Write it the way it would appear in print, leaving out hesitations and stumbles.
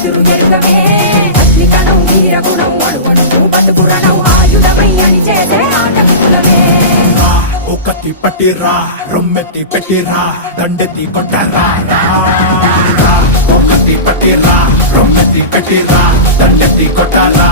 ఎదురు ఎరుగమే అగ్నికణం వీరగుణం అణువణువు బతుకురణం ఆయుధమై అని చేసే ఆటవికులమే ఒక్కతి పట్టిరా రొమ్మెత్తి పెట్టిరా దండెత్తి కొట్టరా ఒక్కతి పట్టిరా రొమ్మెత్తి పెట్టిరా దండెత్తి కొట్టరా